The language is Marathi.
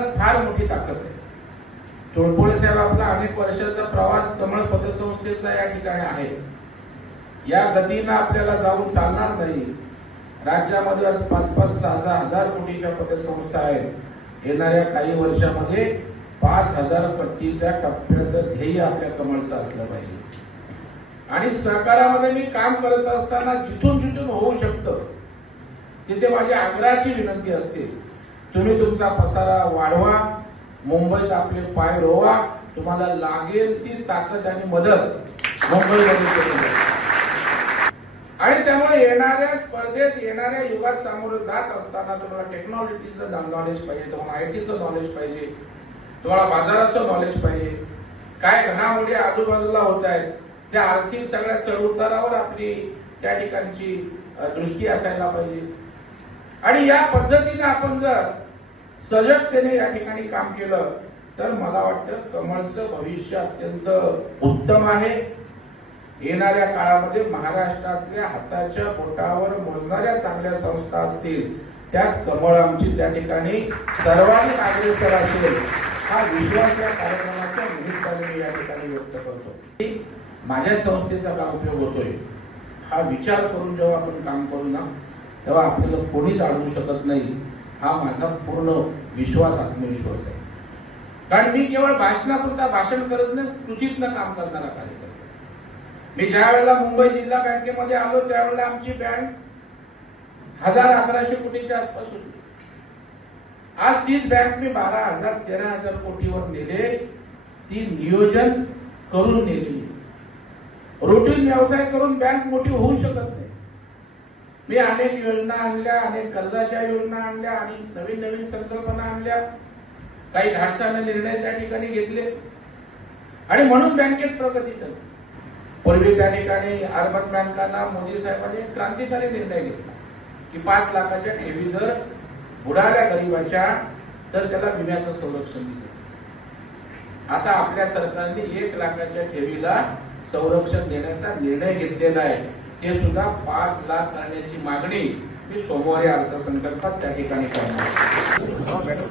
फार मोठी ताकद आहे. तोडपोळे साहेब आपला अनेक वर्षाचा प्रवास कमळ पतसंस्थेचा या ठिकाणी आहे. या गतीनं आपल्याला जाऊन चालणार नाही. राज्यामध्ये आज पाच पाच सहा सहा हजार कोटीच्या पतसंस्था आहेत. येणाऱ्या काही वर्षामध्ये पाच हजार कोटीच्या टप्प्याचं ध्येय आपल्या कमळचं असलं पाहिजे. आणि सहकारामध्ये मी काम करत असताना जिथून जिथून होऊ शकतं तिथे माझी आग्रहाची विनंती असते. तुम्ही तुमचा पसारा वाढवा मुंबईत आपले पाय रोवा तुम्हाला लागेल ती ताकद आणि मदत मुंबईमध्ये आणि त्यामुळे येणाऱ्या स्पर्धेत येणाऱ्या युगात सामोरं जात असताना तुम्हाला टेक्नॉलॉजीचं नॉलेज पाहिजे तुम्हाला आय टीचं नॉलेज पाहिजे तुम्हाला बाजाराचं नॉलेज पाहिजे. काय घडामोडी आजूबाजूला होत आहेत त्या आर्थिक सगळ्या चढउतारावर आपली त्या ठिकाणची दृष्टी असायला पाहिजे. आणि या पद्धतीने आपण जर सजगतेने या ठिकाणी काम केलं तर मला वाटतं कमळचं भविष्य अत्यंत उत्तम आहे. येणाऱ्या काळामध्ये महाराष्ट्रातल्या हाताच्या बोटावर मोजणाऱ्या चांगल्या संस्था असतील त्यात कमळ आमची त्या ठिकाणी सर्वाधिक अग्रेसर असेल. हा विश्वास या कार्यक्रमाच्या निमित्ताने मी या ठिकाणी व्यक्त करतो. माझ्या संस्थेचा काय उपयोग होतोय? हा विचार करून जेव्हा आपण काम करू ना तेव्हा आपल्याला कोणीच अडवू शकत नाही. हा माझा पूर्ण विश्वास आत्मविश्वास आहे. कारण मी केवळ भाषणापुरता भाषण करत नाही कृतीतनं काम करणारा कार्यकर्ता. मी ज्या वेळेला मुंबई जिल्हा बँकेमध्ये आलो त्यावेळेला आमची बँक हजार अकराशे कोटीच्या आसपास होती. आज तीच बँक मी बारा हजार तेरा हजार कोटीवर नेले. ती नियोजन करून नेली रुटीन व्यवसाय करून बँक मोठी होऊ शकत नाही. मी अनेक योजना आणल्या अनेक कर्जाच्या योजना आणल्या आणि नवीन नवीन संकल्पना आणल्या. काही धाडसाने निर्णय त्या ठिकाणी घेतले. आणि म्हणून बँकेत प्रगती झाली. पूर्वी त्या ठिकाणी अर्बन बँकांना मोदी साहेबांनी क्रांतिकारी निर्णय घेतला की पाच लाखाच्या ठेवी जर बुडाल्या गरीबाच्या तर त्याला विम्याचं संरक्षण दिलं. आता आपल्या सरकारने एक लाखाच्या ठेवीला संरक्षण देण्याचा निर्णय घेतलेला आहे. ते सुद्धा पाच लाख करण्याची मागणी मी सोमवारी अर्थसंकल्पात त्या ठिकाणी करणार